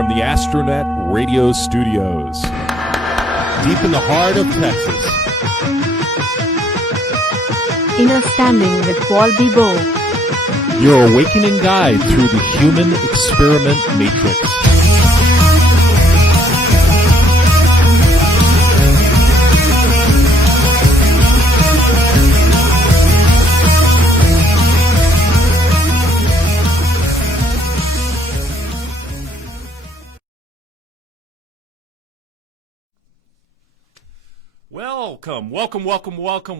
from the Astronet Radio Studios. Deep in the heart of Texas. Innerstanding with Paul Bibeau. Your awakening guide through the human experiment matrix. Welcome.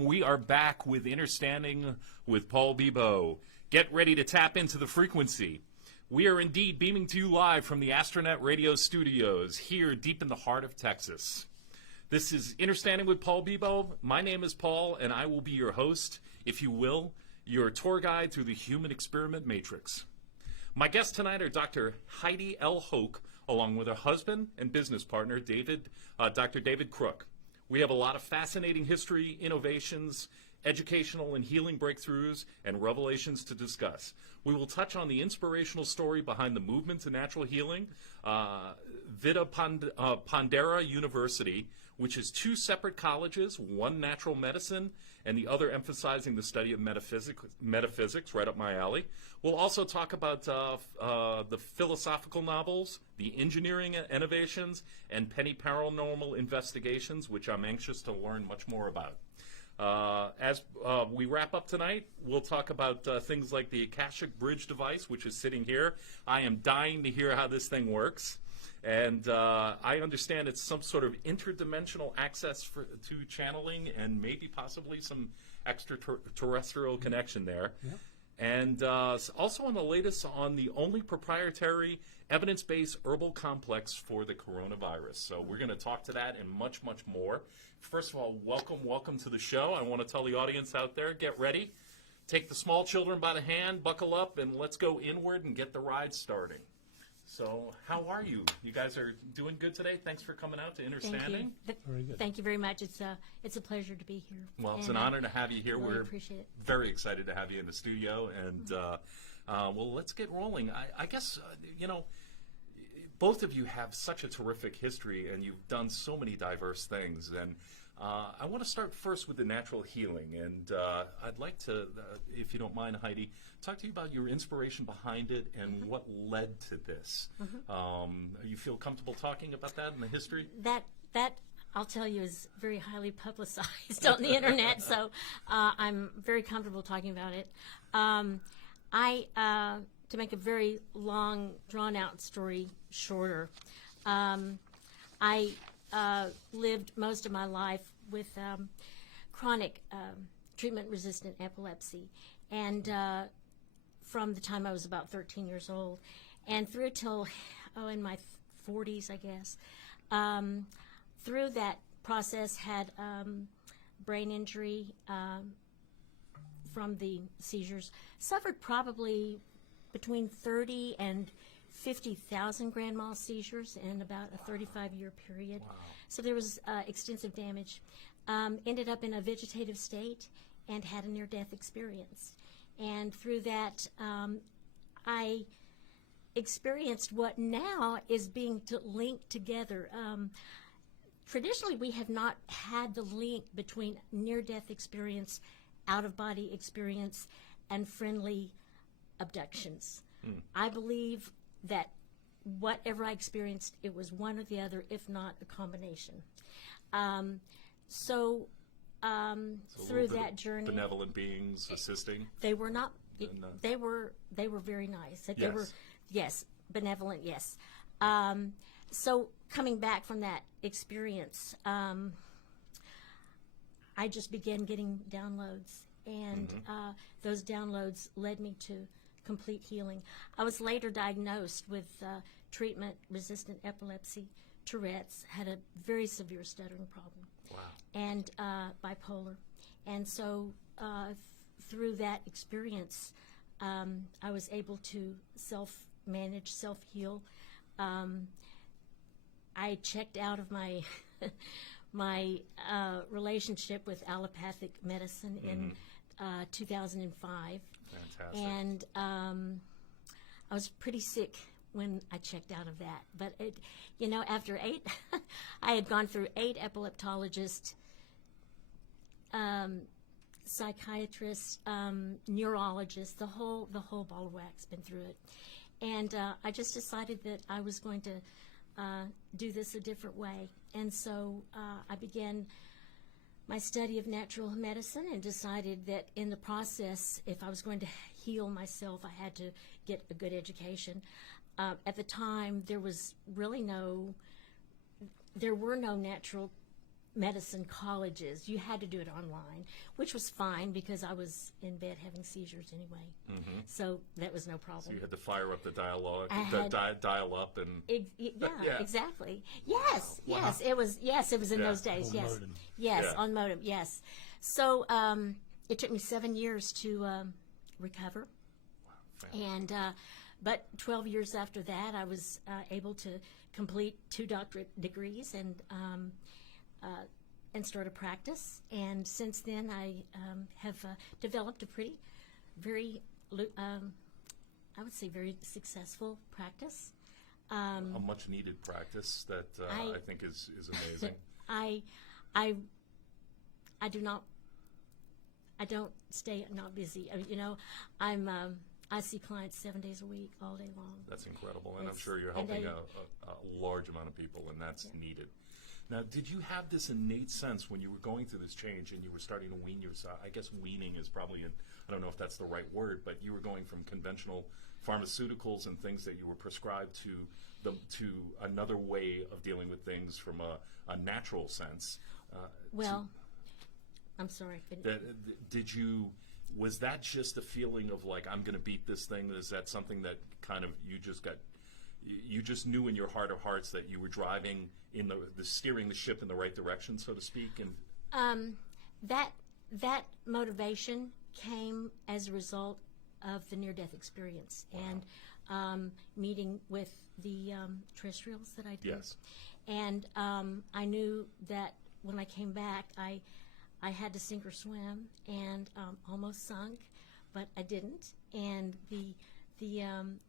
We are back with Innerstanding with Paul Bibeau. Get ready to tap into the frequency. We are indeed beaming to you live from the Astronet Radio Studios here deep in the heart of Texas. This is Innerstanding with Paul Bibeau. My name is Paul, and I will be your host, if you will, your tour guide through the human experiment matrix. My guests tonight are Dr. Heidi L. Hoke, along with her husband and business partner, Dr. David Crook. We have a lot of fascinating history, innovations, educational and healing breakthroughs, and revelations to discuss. We will touch on the inspirational story behind the movement to natural healing, Vitae Pondera University, which is two separate colleges, one natural medicine and the other emphasizing the study of metaphysics, right up my alley. We'll also talk about the philosophical novels, the engineering innovations, and Penny Paranormal Investigations, which I'm anxious to learn much more about. As we wrap up tonight, we'll talk about things like the Akashic Bridge device, which is sitting here. I am dying to hear how this thing works. And I understand it's some sort of interdimensional access to channeling and maybe possibly some extraterrestrial connection there. Yeah. And also on the latest on the only proprietary evidence-based herbal complex for the coronavirus. So we're going to talk to that and much, much more. First of all, welcome to the show. I want to tell the audience out there, get ready. Take the small children by the hand, buckle up, and let's go inward and get the ride starting. So how are you? You guys are doing good today? Thanks for coming out to Innerstanding. Very good. Thank you very much. It's a pleasure to be here. Well, it's an honor to have you here. Really We're appreciate it. Very excited to have you in the studio. And, well, let's get rolling. I guess, both of you have such a terrific history, and you've done so many diverse things. And I want to start first with the natural healing. And I'd like to, if you don't mind, Heidi, talk to you about your inspiration behind it and what led to this. You feel comfortable talking about that in the history? That I'll tell you is very highly publicized on the internet, so I'm very comfortable talking about it. To make a very long, drawn-out story shorter, I lived most of my life with chronic treatment-resistant epilepsy, and from the time I was about 13 years old, and through till in my 40s, I guess. Through that process, had brain injury from the seizures. Suffered probably between 30 and 50,000 grand mal seizures in about a 35-year period. Wow. So there was extensive damage. Ended up in a vegetative state and had a near-death experience. And through that, I experienced what now is being linked together. Traditionally, we have not had the link between near-death experience, out-of-body experience, and friendly abductions. I believe that whatever I experienced, it was one or the other, if not a combination. So through that journey, benevolent beings assisting. They were not. They were very nice. They Yes. were, yes, benevolent. Yes. So coming back from that experience, I just began getting downloads, and those downloads led me to complete healing. I was later diagnosed with treatment-resistant epilepsy, Tourette's, had a very severe stuttering problem, and bipolar. And so through that experience, I was able to self-manage, self-heal. I checked out of my my relationship with allopathic medicine in 2005. Fantastic. And I was pretty sick when I checked out of that. But after 8, I had gone through 8 epileptologists, psychiatrists, neurologists, the whole ball of wax. Been through it, and I just decided that I was going to do this a different way, and so I began my study of natural medicine and decided that in the process, if I was going to heal myself, I had to get a good education. At the time, there were no natural medicine colleges. You had to do it online, which was fine because I was in bed having seizures anyway. Mm-hmm. So that was no problem. So you had to fire up the dialogue, dial up, and yeah, exactly. Yes, wow. yes, it was. Yes, it was in those days. On Yes, modem. yes, Yeah. on modem. Yes. So it took me 7 years to recover, and but 12 years after that, I was able to complete 2 doctorate degrees and start a practice. And since then, I have developed a very, I would say, very successful practice. a much needed practice that I think is amazing. I don't stay not busy. I see clients 7 days a week, all day long. That's incredible, and I'm It's- sure you're and helping they- a large amount of people, and that's needed. Now, did you have this innate sense when you were going through this change and you were starting to wean yourself? I guess weaning is probably, I don't know if that's the right word, but you were going from conventional pharmaceuticals and things that you were prescribed to another way of dealing with things from a natural sense. Well, I'm sorry. Was that just a feeling of like, I'm going to beat this thing? Is that something that kind of you just knew in your heart of hearts that you were driving in the steering the ship in the right direction, so to speak? And That motivation came as a result of the near-death experience and meeting with the terrestrials that I did. Yes. And I knew that when I came back, I had to sink or swim, and almost sunk, but I didn't. And the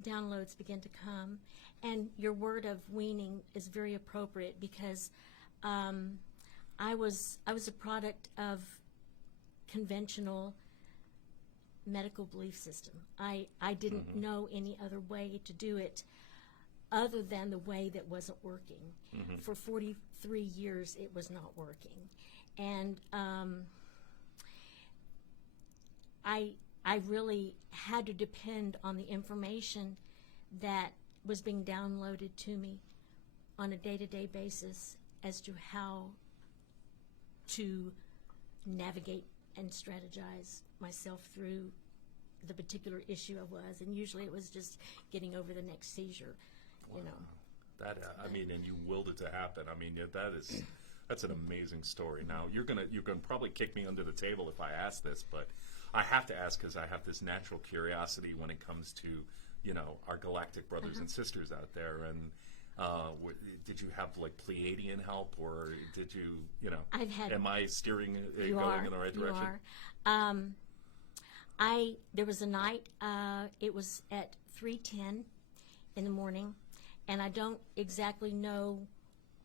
downloads began to come. And your word of weaning is very appropriate because I was a product of conventional medical belief system. I didn't know any other way to do it other than the way that wasn't working. For 43 years, it was not working. And I really had to depend on the information that was being downloaded to me on a day-to-day basis as to how to navigate and strategize myself through the particular issue I was. And usually it was just getting over the next seizure, you know. That and you willed it to happen. I mean, that's an amazing story. Now you're gonna probably kick me under the table if I ask this, but I have to ask because I have this natural curiosity when it comes to our galactic brothers and sisters out there. And did you have like Pleiadian help, or did you I've had. am I steering it You going are, in the right you direction? are. There was a night. It was at 3:10 in the morning, and I don't exactly know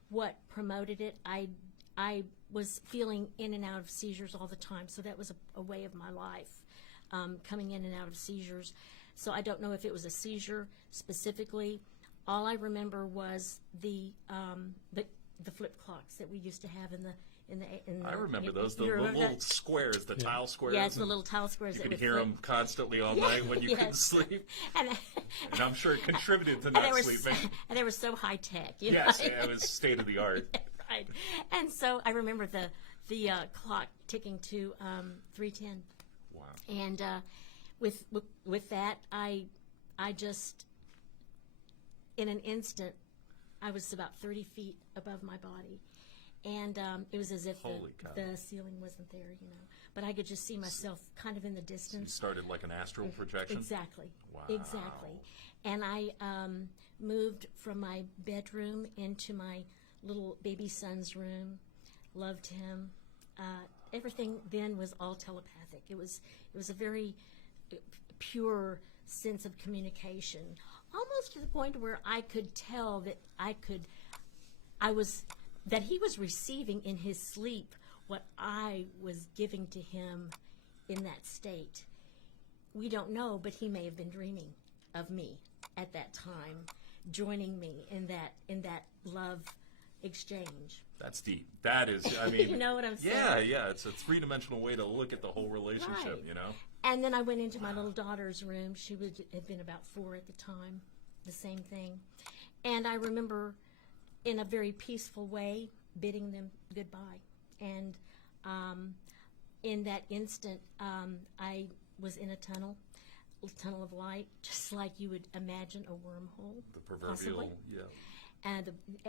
what promoted it. I was feeling in and out of seizures all the time, so that was a way of my life, coming in and out of seizures. So I don't know if it was a seizure specifically. All I remember was the flip clocks that we used to have in the. I remember those, the you remember little that? squares, the tile squares. Yeah, it's the little tile squares You that could would hear flip. them constantly all night when you couldn't Yes. sleep. And, And I'm sure it contributed to and not they were sleeping. and they were so high tech. Yes, yeah, it was state of the art. Right. And so I remember the clock ticking to 3:10. Wow. And with that, I just, in an instant, I was about 30 feet above my body. And it was as if Holy cow. the ceiling wasn't there, But I could just see myself kind of in the You distance. started like an astral projection? Exactly. Wow. Exactly. And I moved from my bedroom into my little baby son's room, loved him. Everything then was all telepathic. It was a very pure sense of communication almost to the point where I could tell that that he was receiving in his sleep what I was giving to him in that state. We don't know, but he may have been dreaming of me at that time, joining me in that love exchange. That's deep. That is, I mean, You know what I'm saying? Yeah. It's a three-dimensional way to look at the whole relationship. Right. You know. And then I went into my little daughter's room. She had been about 4 at the time, the same thing. And I remember, in a very peaceful way, bidding them goodbye. And in that instant, I was in a tunnel of light, just like you would imagine a wormhole. The proverbial, possibly. yeah.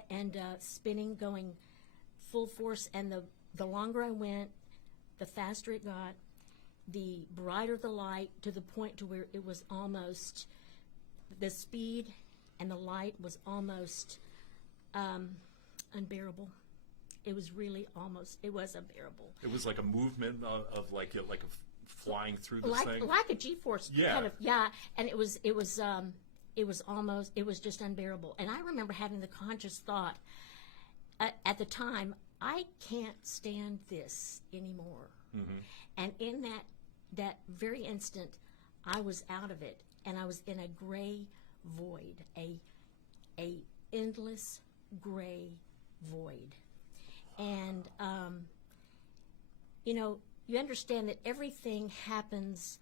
And spinning, going full force. And the longer I went, the faster it got, the brighter the light, to the point to where it was almost, the speed and the light was almost unbearable. It was really it was unbearable. It was like a movement of like a flying through this thing. Like a G-force kind of, and it was just unbearable. And I remember having the conscious thought at the time, I can't stand this anymore. Mm-hmm. And in that very instant, I was out of it, and I was in a gray void, a endless gray void. And you understand that everything happens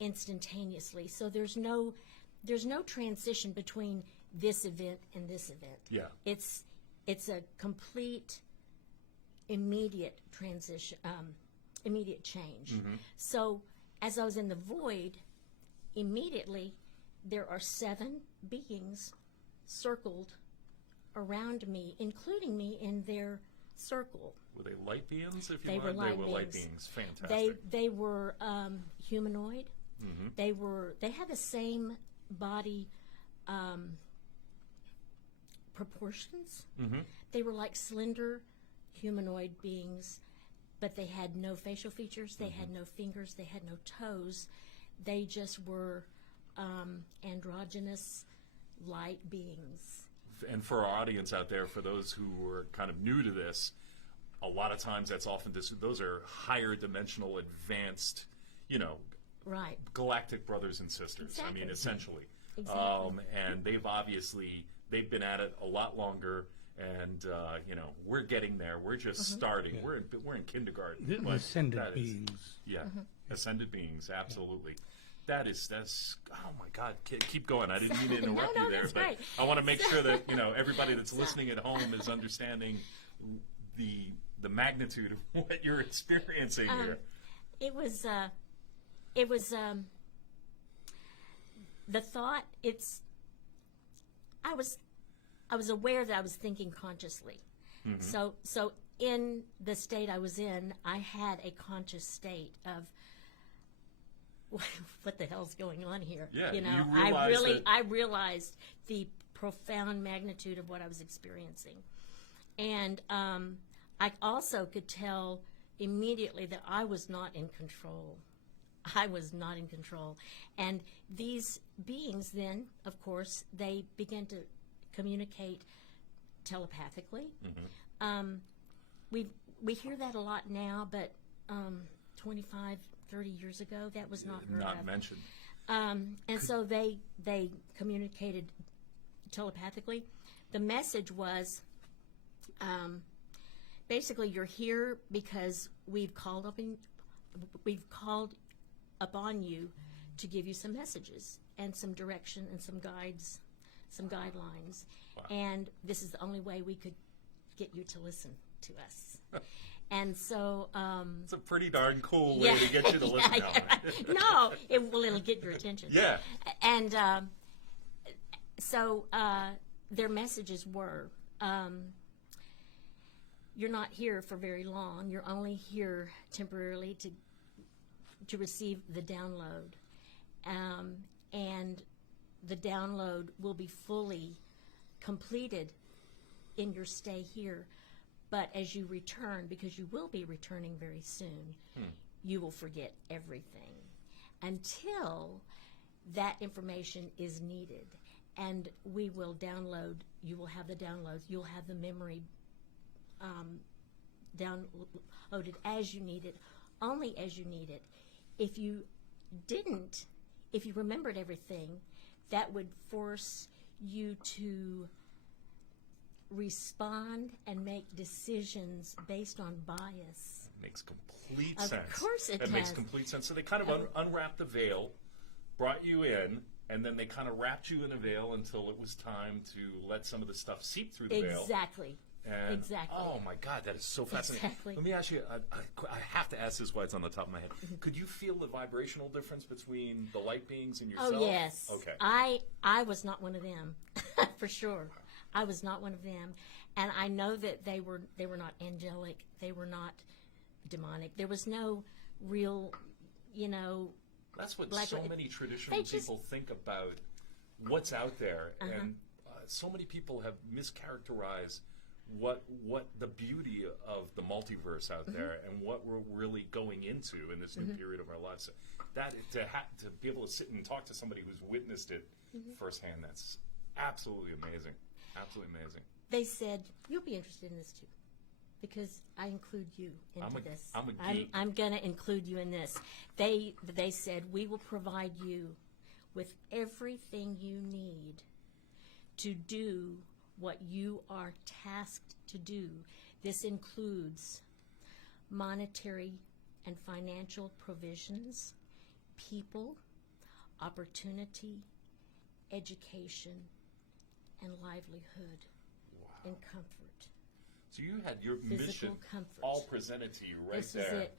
instantaneously, so there's no transition between this event and this event. Yeah. It's a complete immediate transition, immediate change. Mm-hmm. So as I was in the void, immediately there are 7 beings circled around me, including me in their circle. Were they light beings? If you They were want, light they were light beings. beings. Fantastic. They were humanoid. Mm-hmm. They had the same body proportions. Mm-hmm. They were like slender humanoid beings, but they had no facial features. They had no fingers. They had no toes. They just were androgynous light beings. And for our audience out there, for those who are kind of new to this, a lot of times that's often those are higher dimensional, advanced, Right. galactic brothers and sisters. Exactly. I mean, essentially. Exactly. And they've been at it a lot longer, and we're getting there. We're just starting. We're in kindergarten. But Ascended beings. Yeah, ascended beings. Absolutely. That's oh my God, keep going. I didn't mean to interrupt No, you there, that's but right. I want to make sure that everybody that's listening at home is understanding the magnitude of what you're experiencing here. It was the thought. I was aware that I was thinking consciously. Mm-hmm. So in the state I was in, I had a conscious state of what the hell's going on here? Yeah, I realized the profound magnitude of what I was experiencing, and I also could tell immediately that I was not in control. I was not in control, and these beings then, of course, they began to communicate telepathically. Mm-hmm. We hear that a lot now, but 25, 30 years ago, that was not heard of. Mentioned. And so they communicated telepathically. The message was, basically, you're here because we've called upon you to give you some messages and some direction and some guides, some guidelines. Wow. And this is the only way we could get you to listen to us. And so it's a pretty darn cool way to get you to listen. No, it'll get your attention. Yeah. And so their messages were, you're not here for very long. You're only here temporarily to receive the download. And the download will be fully completed in your stay here. But as you return, because you will be returning very soon, you will forget everything until that information is needed. and we will download. You will have the downloads. You'll have the memory downloaded as you need it, only as you need it. If you didn't, if you remembered everything, that would force you to respond and make decisions based on bias. Makes complete Of sense. course it makes does. complete sense. So they kind of unwrapped the veil, brought you in, and then they kind of wrapped you in a veil until it was time to let some of the stuff seep through the veil. Exactly. And, Exactly. Oh my God, that is so fascinating. Exactly. Let me ask you, I have to ask this while it's on the top of my head. Could you feel the vibrational difference between the light beings and yourself? Oh, yes. Okay. I was not one of them, for sure. I was not one of them. And I know that they were not angelic. They were not demonic. There was no real, That's what like, so many traditional people think about what's out there. And so many people have mischaracterized what the beauty of the multiverse out there and what we're really going into in this new period of our lives. So that to be able to sit and talk to somebody who's witnessed it firsthand, that's absolutely amazing. Absolutely amazing. They said, you'll be interested in this too, because I include you into this. I'm a geek. I'm going to include you in this. They said, we will provide you with everything you need to do what you are tasked to do. This includes monetary and financial provisions, people, opportunity, education, and livelihood, and comfort. So you had your Physical mission comfort. all presented to you right This there. is it,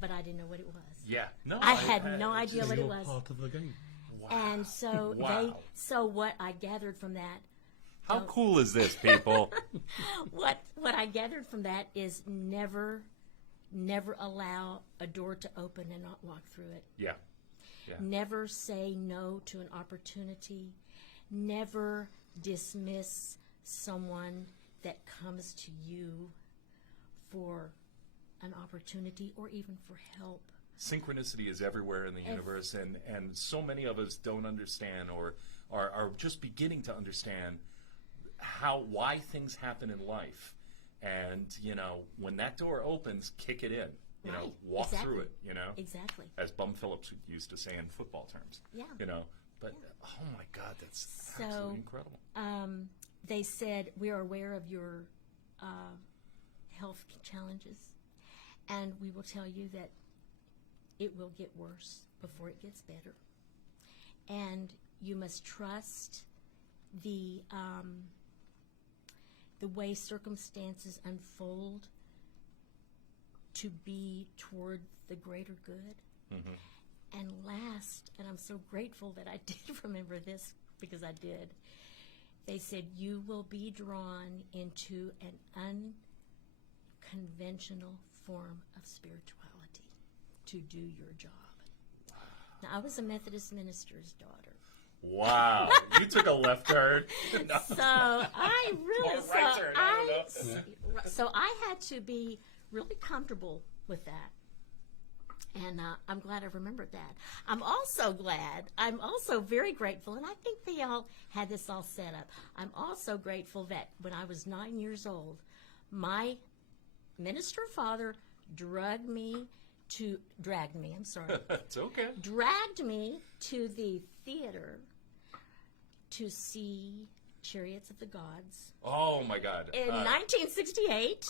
but I didn't know what it was. Yeah. No, I had no idea what it You're was. part of the game. Wow. And so Wow. so what I gathered from that, How cool is this, people? what I gathered from that is never allow a door to open and not walk through it. Yeah. Never say no to an opportunity. Never dismiss someone that comes to you for an opportunity or even for help. Synchronicity is everywhere in the universe, and so many of us don't understand or are just beginning to understand why things happen in life. And, when that door opens, kick it in. Right, Walk exactly. through it, Exactly. as Bum Phillips used to say in football terms. Yeah. But, oh my God, that's So, absolutely incredible. They said, we are aware of your health challenges, and we will tell you that it will get worse before it gets better. And you must trust the way circumstances unfold to be toward the greater good. Mm-hmm. And last, and I'm so grateful that I did remember this because I did, they said you will be drawn into an unconventional form of spirituality to do your job. Now, I was a Methodist minister's daughter. Wow. You took a left turn. No. So I really, Or right turn, I don't know. so I had to be really comfortable with that. And I'm glad I remembered that. I'm also very grateful, and I think they all had this all set up. I'm also grateful that when I was 9 years old, my minister father dragged me, It's okay. dragged me to the theater to see Chariots of the Gods Oh my God. in 1968.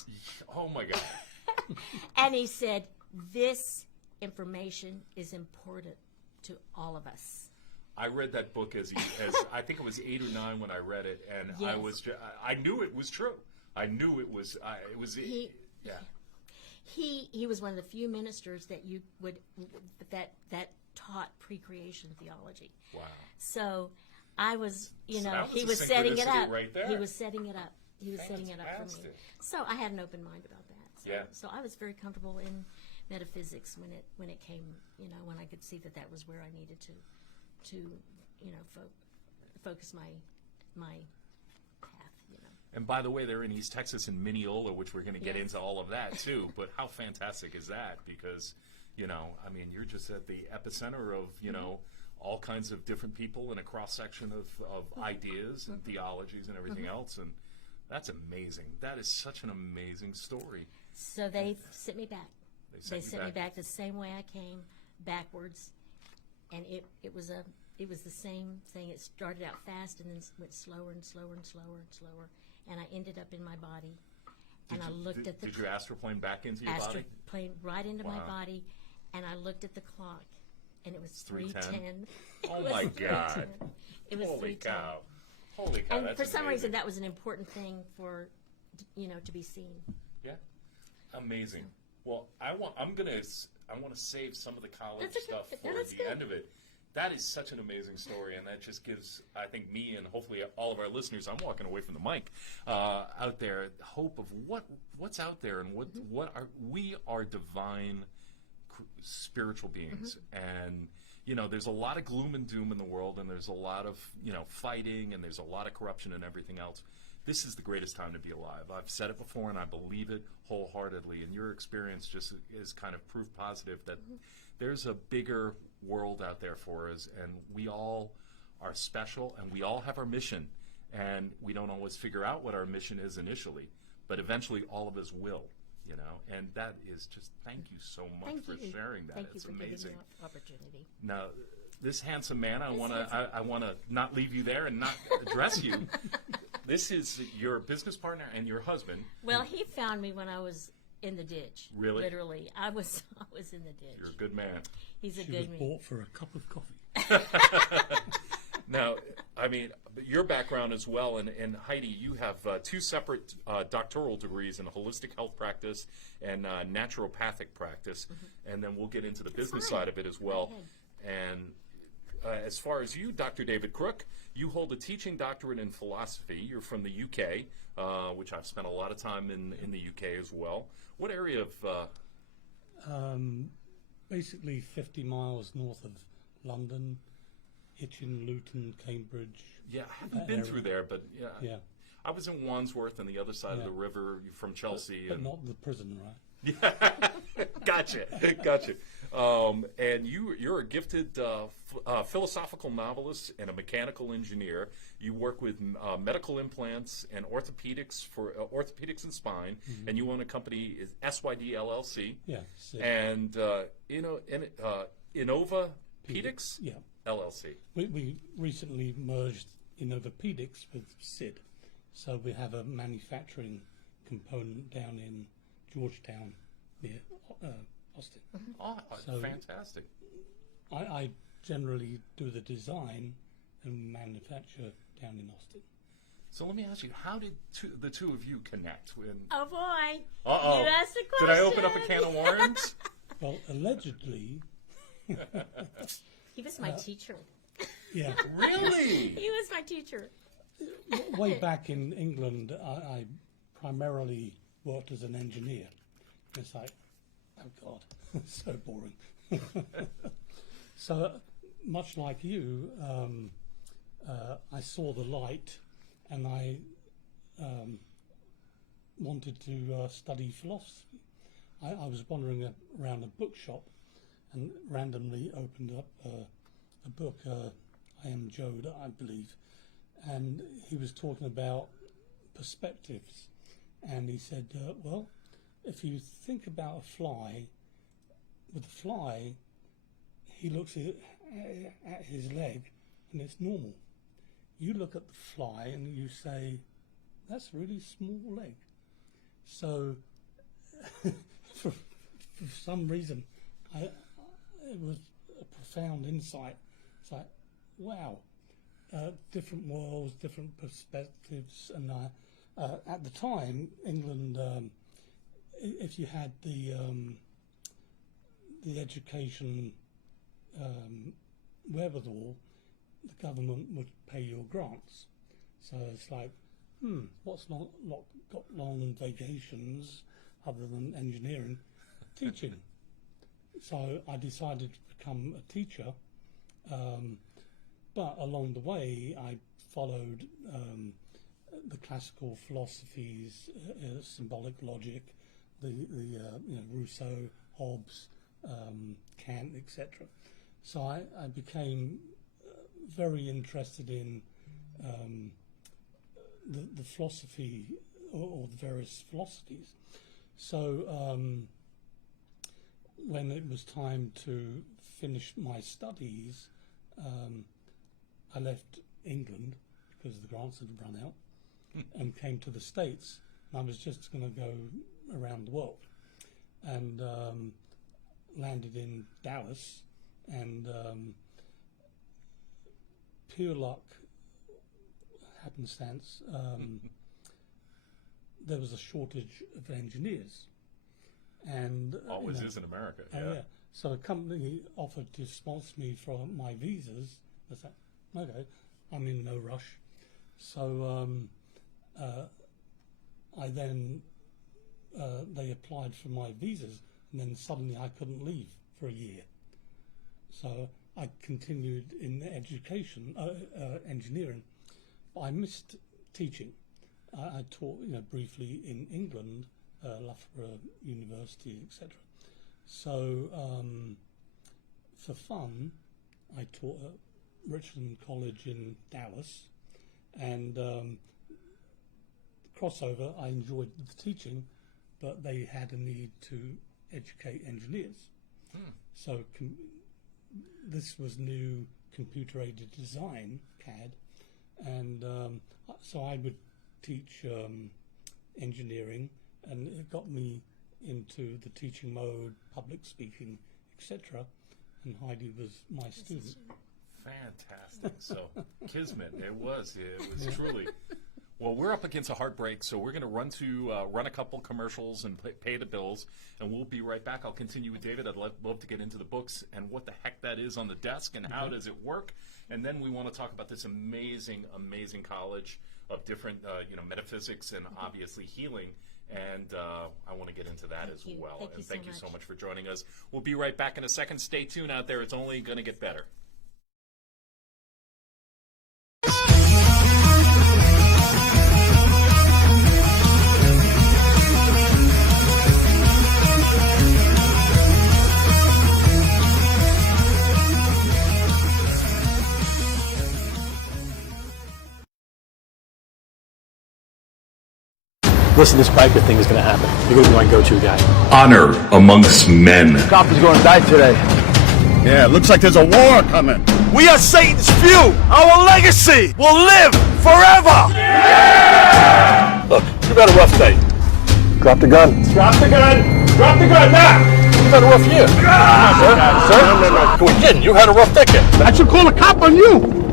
Oh my God. And he said, this information is important to all of us. I read that book as I think it was 8 or 9 when I read it, and Yes. I knew it was true. I knew it was. Yeah. He was one of the few ministers that you would that taught pre-creation theology. Wow. So I was, that was he a was setting it synchronicity up. right there. He was setting it up. He was setting it up for me. Fantastic. So I had an open mind about that. So, Yeah. So I was very comfortable in metaphysics when it came, when I could see that was where I needed to focus my path. And by the way, they're in East Texas in Mineola, which we're going to get Yes. into all of that too. But how fantastic is that? Because, you're just at the epicenter of, all kinds of different people in a cross-section of ideas and theologies and everything else, and that's amazing. That is such an amazing story. So they sent me back. They sent me back the same way I came, backwards, and it was the same thing. It started out fast and then went slower and slower and slower and slower, and I ended up in my body. And I looked at the. Did you astroplane back into your body? Astroplane right into my Wow. body, and I looked at the clock, and it was 3:10. 3:10. Oh my God! It was Holy 3:10. cow! Holy cow! And That's for some amazing. reason, that was an important thing for, to be seen. Yeah, amazing. Well, I want to save some of the college That's okay. stuff No, for that's the good. end of it. That is such an amazing story, and that just gives, I think, me and hopefully all of our listeners, I'm walking away from the mic, out there, hope of what's out there, and we are divine spiritual beings, and there's a lot of gloom and doom in the world, and there's a lot of fighting, and there's a lot of corruption and everything else. This is the greatest time to be alive. I've said it before, and I believe it wholeheartedly. And your experience just is kind of proof positive that there's a bigger world out there for us, and we all are special, and we all have our mission. And we don't always figure out what our mission is initially, but eventually all of us will. And that is just, thank you so much Thank for you. sharing that. Thank It's you for amazing. giving me the opportunity. Now, this handsome man, I want to not leave you there and not address you. This is your business partner and your husband. Well, he found me when I was in the ditch. Really? Literally, I was in the ditch. You're a good man. He's a She was good man. bought for a cup of coffee. Now, I mean, your background as well, and Heidi, you have two separate doctoral degrees in holistic health practice and naturopathic practice, and then we'll get into the business fine. side of it as well. Go And as far as you, Dr. David Crook, you hold a teaching doctorate in philosophy. You're from the UK, which I've spent a lot of time in the UK as well. What area of... Basically 50 miles north of London, Hitchin, Luton, Cambridge. Yeah, I haven't that been area. through there, but Yeah, I was in Wandsworth on the other side of Yeah. the river from Chelsea. but and not the prison, right? Gotcha. And you're a gifted philosophical novelist and a mechanical engineer. You work with medical implants and orthopedics for orthopedics and spine, and you own a company, is SYD LLC, Yeah. So and Innova Pedics yeah. LLC. We recently merged Innovapedics with SID, so we have a manufacturing component down in Georgetown near Austin. Oh, So- fantastic. I generally do the design and manufacture down in Austin. So let me ask you, how did the two of you connect? Oh boy! Uh-oh. You asked a question. Did I open up a can of worms? Well, allegedly, He was my teacher. yeah. Really? He was my teacher. Way back in England, I primarily worked as an engineer. It's like, oh God, so boring. So much like you, I saw the light, and I wanted to study philosophy. I was wandering around a bookshop and randomly opened up a book, I Am Jode, I believe, and he was talking about perspectives, and he said, well, if you think about a fly, with a fly, he looks at his leg and it's normal. You look at the fly and you say, that's a really small leg. So for some reason, it was a profound insight. It's like, wow, different worlds, different perspectives. And at the time, England, if you had the education wherewithal, the government would pay your grants. So it's like, what's got long vacations other than engineering? Teaching. So I decided to become a teacher, but along the way I followed the classical philosophies, symbolic logic, the Rousseau, Hobbes, Kant, etc. So I became very interested in the philosophy or the various philosophies. So when it was time to finish my studies, I left England because the grants had run out and came to the States. And I was just going to go around the world, and landed in Dallas, and pure luck, happenstance, there was a shortage of engineers, and Always is in America. yeah. So a company offered to sponsor me for my visas. I said, okay, I'm in no rush. So I then they applied for my visas, and then suddenly I couldn't leave for a year. So I continued in education, engineering. But I missed teaching. I taught, briefly in England, Loughborough University, etc. So for fun, I taught at Richmond College in Dallas, and crossover. I enjoyed the teaching, but they had a need to educate engineers. So this was new computer-aided design, CAD, and so I would teach engineering, and it got me into the teaching mode, public speaking, etc. And Heidi was my student. Fantastic. So, Kismet, it was truly. Well, we're up against a heartbreak, so we're going to run a couple commercials and pay the bills, and we'll be right back. I'll continue with David. I'd love to get into the books and what the heck that is on the desk and how does it work. And then we want to talk about this amazing, amazing college of different, metaphysics and obviously healing. And I want to get into that as well. Thank you so much for joining us. We'll be right back in a second. Stay tuned out there. It's only going to get better. Listen, this biker thing is going to happen. You're going to be my go-to guy. Honor amongst men. Cop is going to die today. Yeah, looks like there's a war coming. We are Satan's few. Our legacy will live forever. Look, you've had a rough day. Drop the gun. Drop the gun. Drop the gun now. You've had a rough year. Sir? No. Go again. You had a rough decade. I should call a cop on you.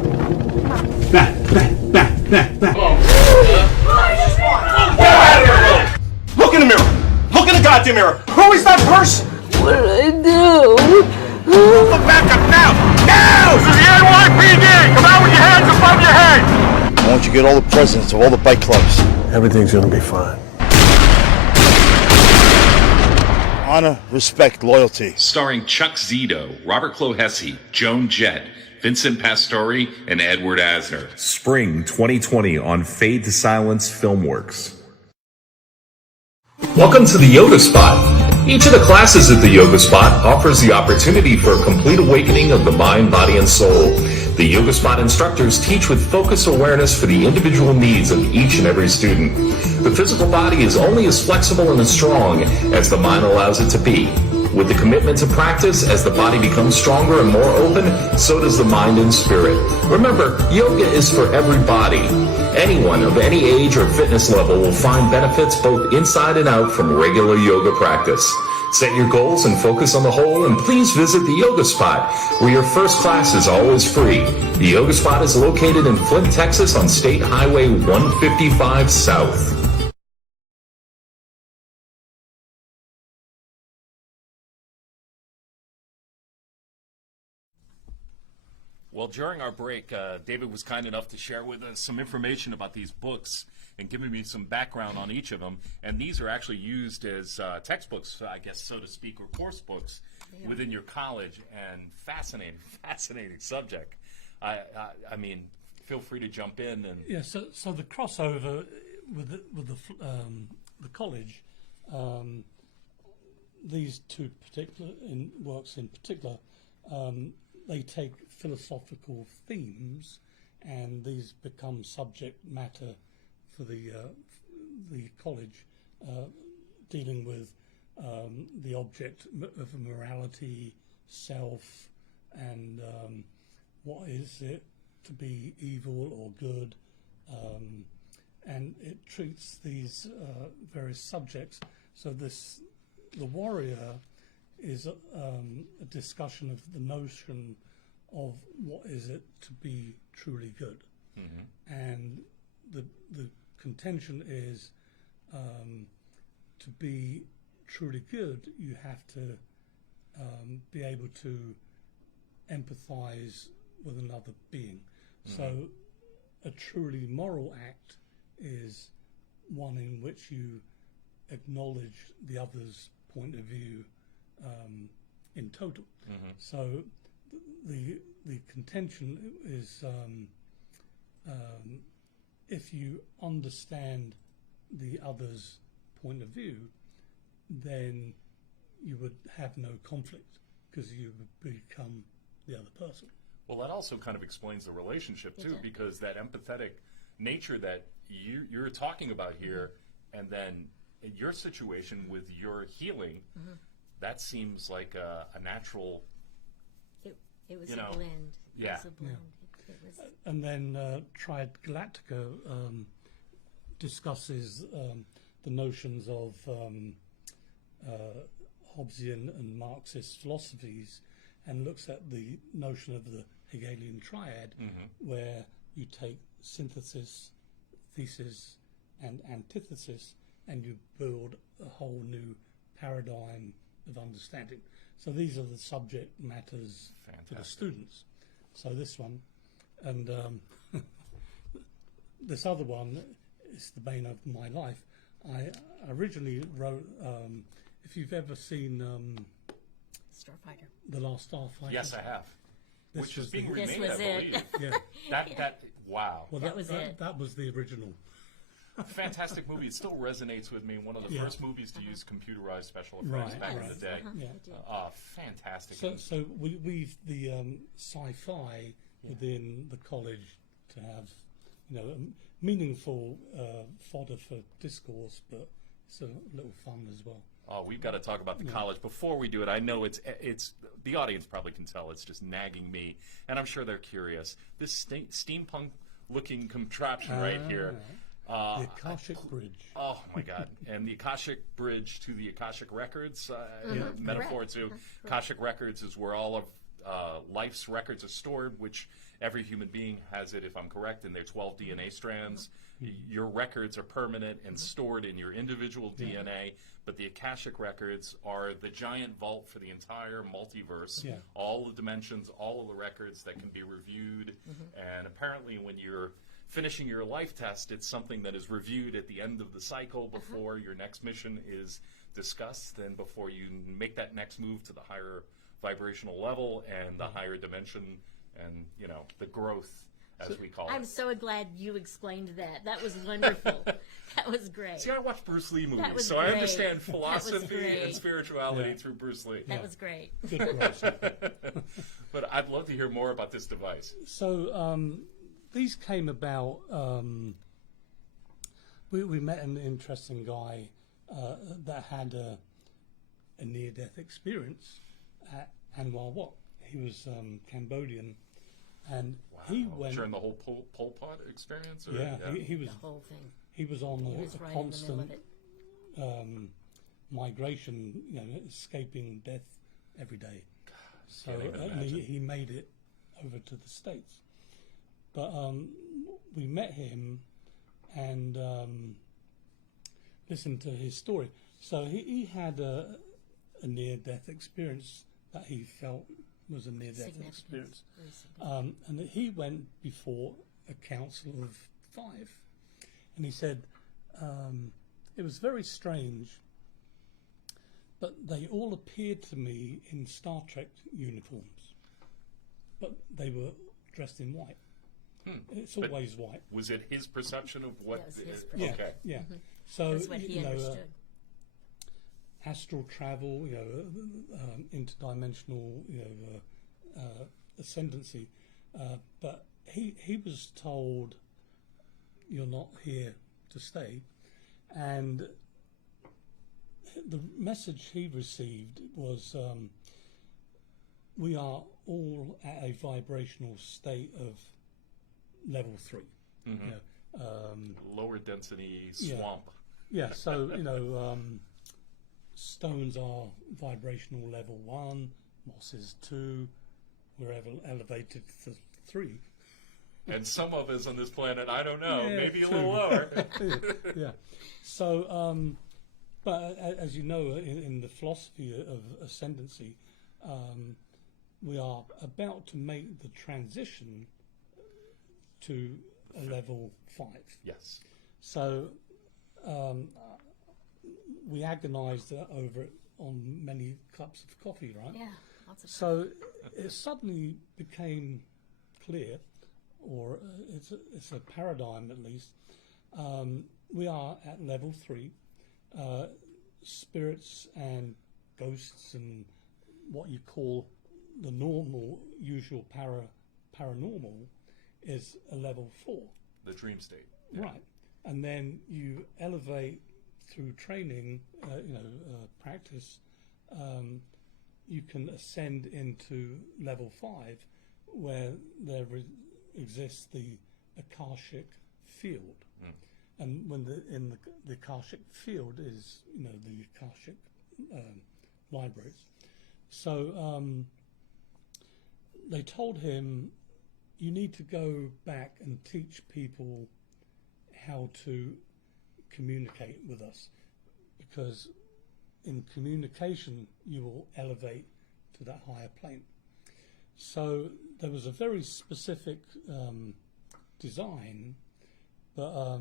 Look in the mirror. Look in the goddamn mirror. Who is that person? What did I do? Look back up now. Now! This is the NYPD. Come out with your hands above your head. I want you to get all the presidents of all the bike clubs. Everything's going to be fine. Honor, respect, loyalty. Starring Chuck Zito, Robert Clohessy, Joan Jett, Vincent Pastore, and Edward Asner. Spring 2020 on Fade to Silence Filmworks. Welcome to the Yoga Spot. Each of the classes at the Yoga Spot offers the opportunity for a complete awakening of the mind, body, and soul. The Yoga Spot instructors teach with focused awareness for the individual needs of each and every student. The physical body is only as flexible and as strong as the mind allows it to be. With the commitment to practice, as the body becomes stronger and more open, so does the mind and spirit. Remember, yoga is for everybody. Anyone of any age or fitness level will find benefits both inside and out from regular yoga practice. Set your goals and focus on the whole, and please visit the Yoga Spot, where your first class is always free. The Yoga Spot is located in Flint, Texas on State Highway 155 South. Well, during our break, David was kind enough to share with us some information about these books and giving me some background on each of them. And these are actually used as textbooks, I guess, so to speak, or course books within your college. And fascinating subject. I mean, feel free to jump in. And Yeah, so the crossover with the college, these two particular works in particular, they take philosophical themes, and these become subject matter for the college, dealing with the object of morality, self, and what is it to be evil or good, and it treats these various subjects. So the warrior is a discussion of the notion of what is it to be truly good, and the contention is to be truly good, you have to be able to empathize with another being. So a truly moral act is one in which you acknowledge the other's point of view in total. So the contention is if you understand the other's point of view, then you would have no conflict because you would become the other person. Well, that also kind of explains the relationship too, because that empathetic nature that you're talking about here, and then in your situation with your healing, that seems like a natural. It was you a know, blend. yeah. It was a blend. It was. And then Triad Galactica discusses the notions of Hobbesian and Marxist philosophies, and looks at the notion of the Hegelian triad, where you take synthesis, thesis, and antithesis, and you build a whole new paradigm of understanding. So these are the subject matters for the students. So this one, and this other one is the bane of my life. I originally wrote, if you've ever seen Starfighter. The Last Starfighter. Yes, I have. This Which was is being the- remade, This was I believe. Yeah. Wow. Well, That was it. That was the original. Fantastic movie. It still resonates with me. One of the first movies to use computerized special effects back in the day. Yeah. Fantastic. So we weave the sci-fi within the college to have, meaningful fodder for discourse, but it's a little fun as well. Oh, we've got to talk about the college. Before we do it, I know it's the audience probably can tell it's just nagging me, and I'm sure they're curious. This steampunk-looking contraption right here. The Akashic Bridge. Oh my God! And the Akashic Bridge to the Akashic Records, metaphor to Akashic Records is where all of life's records are stored, which every human being has it, if I'm correct, in their 12 DNA strands. Your records are permanent and stored in your individual DNA, but the Akashic Records are the giant vault for the entire multiverse, all the dimensions, all of the records that can be reviewed, and apparently when you're finishing your life test, it's something that is reviewed at the end of the cycle before your next mission is discussed and before you make that next move to the higher vibrational level and the higher dimension and, the growth, as we call it. I'm so glad you explained that. That was wonderful. That was great. See, I watch Bruce Lee movies, was so I great. understand That was philosophy great. and spirituality through Bruce Lee. That was great. Good question. But I'd love to hear more about this device. So these came about. We met an interesting guy that had a near-death experience at Anwar Wat. He was Cambodian, and he went during the whole Pol Pot experience. Or? He was The whole thing. He was on He was a right constant in the middle of it. migration, escaping death every day. So Can't even and imagine. he made it over to the States. But we met him and listened to his story. So he had a near-death experience that he felt was a near-death Significant. experience. Very significant. And he went before a council of 5. And he said, it was very strange, but they all appeared to me in Star Trek uniforms. But they were dressed in white. It's But always white. Was it his perception of what? Yes, his Yeah, Okay. yeah. So, That's what he understood. astral travel, interdimensional, ascendancy, but he was told, "You're not here to stay," and the message he received was, "We are all at a vibrational state of level 3." Mm-hmm. You know, lower density swamp. Yeah, so, stones are vibrational level 1, moss is 2, we're elevated to 3. And some of us on this planet, I don't know, Yeah, maybe a 2. little lower. Yeah. So, but as you know, in the philosophy of ascendancy, we are about to make the transition to a level 5. Yes. So we agonized over it on many cups of coffee, right? Yeah, lots of So it suddenly became clear, or it's a paradigm at least. We are at level 3. Spirits and ghosts and what you call the normal, usual paranormal is a level 4. The dream state. Right. And then you elevate through training, practice, you can ascend into level 5, where there exists the Akashic field. And when the Akashic field is, the Akashic libraries. So they told him, you need to go back and teach people how to communicate with us, because in communication you will elevate to that higher plane. So there was a very specific design, but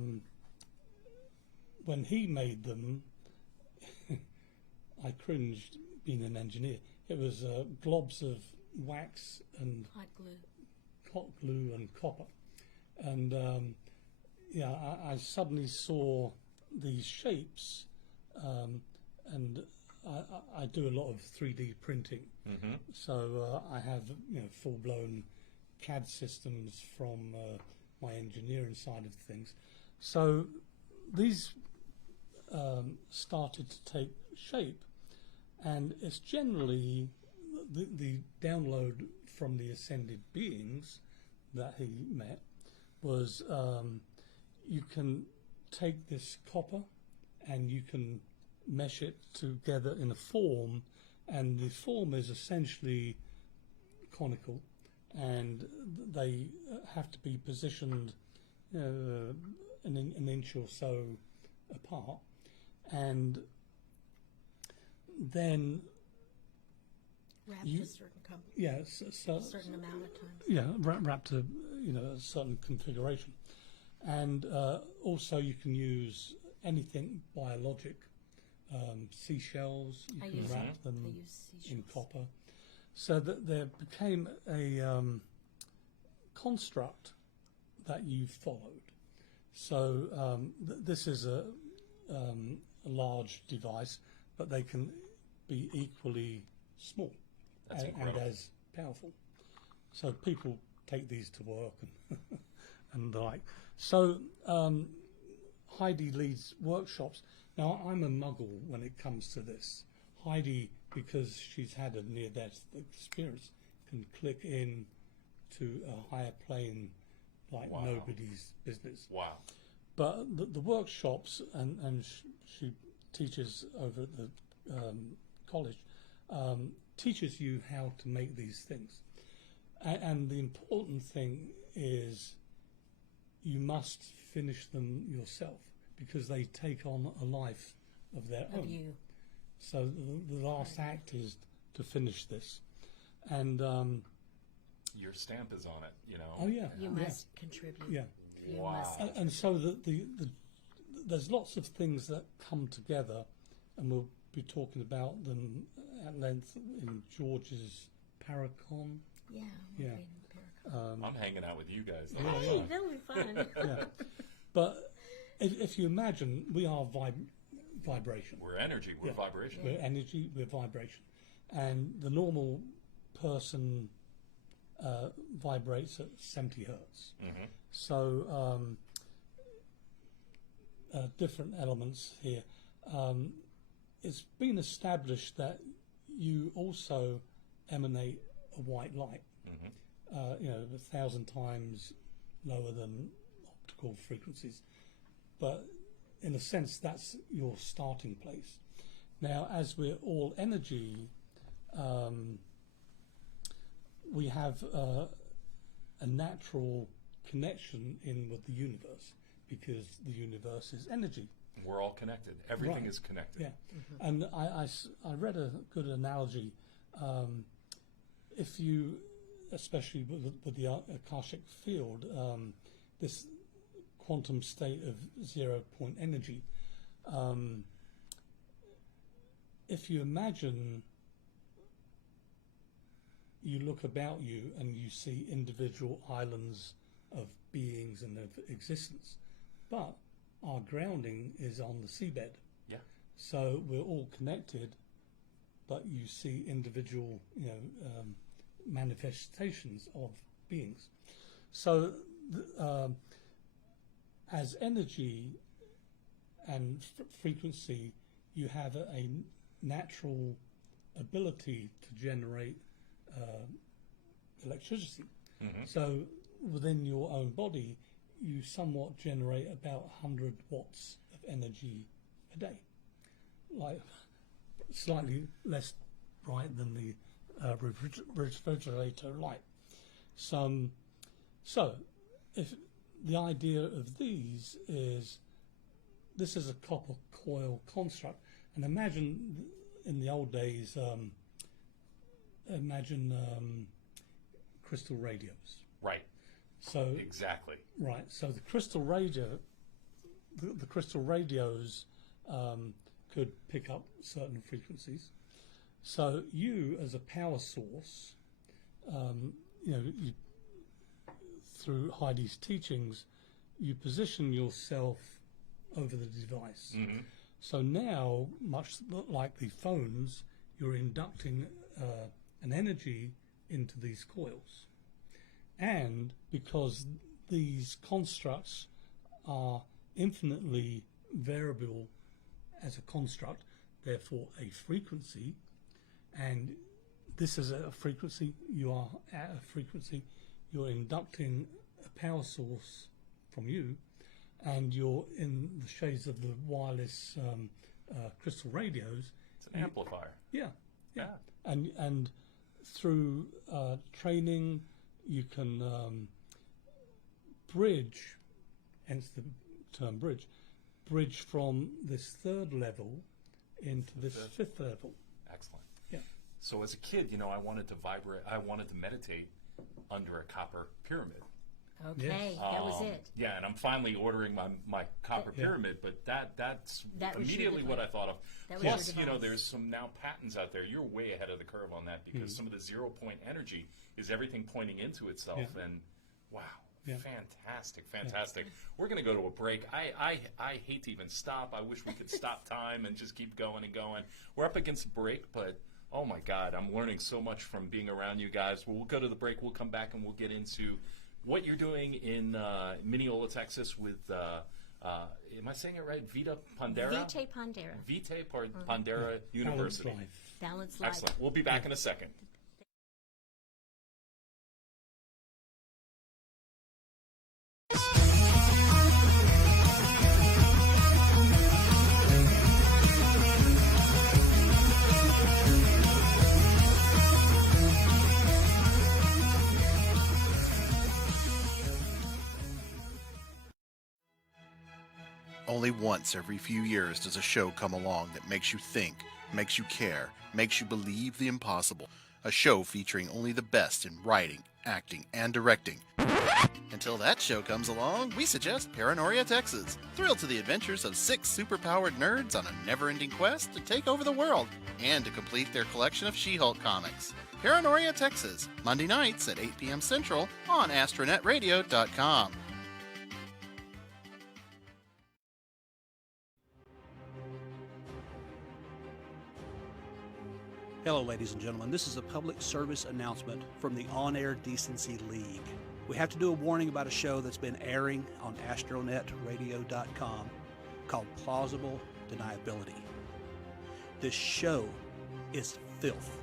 when he made them, I cringed being an engineer. It was globs of wax and hot glue. Hot glue and copper, and I suddenly saw these shapes, and I do a lot of 3D printing, so I have full-blown CAD systems from my engineering side of things. So these started to take shape, and it's generally the download from the ascended beings that he met was you can take this copper and you can mesh it together in a form, and the form is essentially conical, and they have to be positioned an inch or so apart, and then wrapped a certain certain amount of times. Yeah, wrapped a a certain configuration, and also you can use anything biologic, seashells. You can wrap them in copper, so that there became a construct that you followed. So this is a large device, but they can be equally small and as powerful. So people take these to work and the like. So Heidi leads workshops. Now I'm a muggle when it comes to this. Heidi, because she's had a near-death experience, can click in to a higher plane like nobody's business. Wow. But the workshops, and she teaches over at the college, teaches you how to make these things. And the important thing is you must finish them yourself, because they take on a life of their own. You. So the last act is to finish this. And your stamp is on it, Oh yeah. You must contribute. Yeah. You Wow. must. And so there's lots of things that come together, and we'll be talking about them at length in George's Paracon. Yeah. Yeah. I'm hanging out with you guys. Hey, that'll be fun. Yeah. But if you imagine, we are vibration. We're energy, we're vibration. We're energy, we're vibration. And the normal person vibrates at 70 hertz. So different elements here. It's been established that you also emanate a white light, 1,000 times lower than optical frequencies. But in a sense, that's your starting place. Now, as we're all energy, we have a natural connection in with the universe, because the universe is energy. We're all connected. Everything Right. is connected. Yeah. And I read a good analogy. If you, especially with the Akashic field, this quantum state of 0 point energy, if you imagine you look about you and you see individual islands of beings and of existence, but our grounding is on the seabed. Yeah. So we're all connected, but you see individual, manifestations of beings. So as energy and frequency, you have a natural ability to generate electricity. So within your own body, you somewhat generate about 100 watts of energy a day, like slightly less bright than the refrigerator light. So if the idea of these is, this is a copper coil construct, and imagine in the old days, crystal radios. Right. So Exactly. right. So the crystal radio, the crystal radios could pick up certain frequencies. So you, as a power source, you, through Heidi's teachings, you position yourself over the device. So now, much like the phones, you're inducting an energy into these coils. And because these constructs are infinitely variable as a construct, therefore a frequency, and this is a frequency, you are at a frequency, you're inducting a power source from you, and you're in the shades of the wireless crystal radios. It's an amplifier. Yeah. And through training, you can bridge, hence the term bridge from this third level into this fifth level. Excellent. Yeah. So as a kid, I wanted to meditate under a copper pyramid. Okay, that was it. Yeah, and I'm finally ordering my copper pyramid, but that's That was your immediately what I thought of. That was your Plus, device. there's some now patents out there. You're way ahead of the curve on that, because some of the 0 point energy is everything pointing into itself, and wow. Yeah. Fantastic. We're going to go to a break. I hate to even stop. I wish we could stop time and just keep going and going. We're up against a break, but oh my God, I'm learning so much from being around you guys. We'll go to the break. We'll come back and we'll get into what you're doing in Mineola, Texas with, am I saying it right? Vitae Pondera? Vitae Pondera. Vitae Pondera University. Balanced life. Excellent. We'll be back in a second. Only once every few years does a show come along that makes you think, makes you care, makes you believe the impossible. A show featuring only the best in writing, acting, and directing. Until that show comes along, we suggest Paranoia Texas. Thrill to the adventures of 6 superpowered nerds on a never-ending quest to take over the world and to complete their collection of She-Hulk comics. Paranoia Texas, Monday nights at 8 p.m. Central on astronetradio.com. Hello, ladies and gentlemen. This is a public service announcement from the On Air Decency League. We have to do a warning about a show that's been airing on astronetradio.com called Plausible Deniability. This show is filth.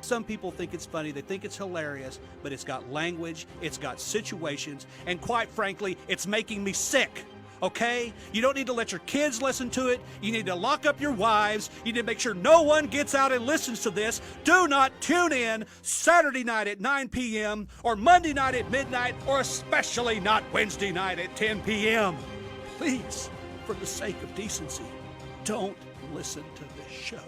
Some people think it's funny, they think it's hilarious, but it's got language, it's got situations, and quite frankly, it's making me sick. Okay? You don't need to let your kids listen to it. You need to lock up your wives. You need to make sure no one gets out and listens to this. Do not tune in Saturday night at 9 p.m. or Monday night at midnight, or especially not Wednesday night at 10 p.m. Please, for the sake of decency, don't listen to this show.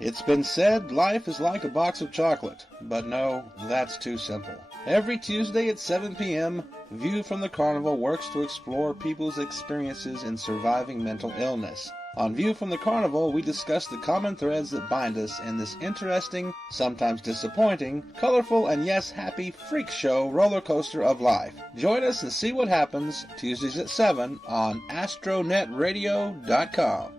It's been said life is like a box of chocolate, but no, that's too simple. Every Tuesday at 7 p.m., View from the Carnival works to explore people's experiences in surviving mental illness. On View from the Carnival, we discuss the common threads that bind us in this interesting, sometimes disappointing, colorful, and yes, happy freak show roller coaster of life. Join us and see what happens Tuesdays at 7 on astronetradio.com.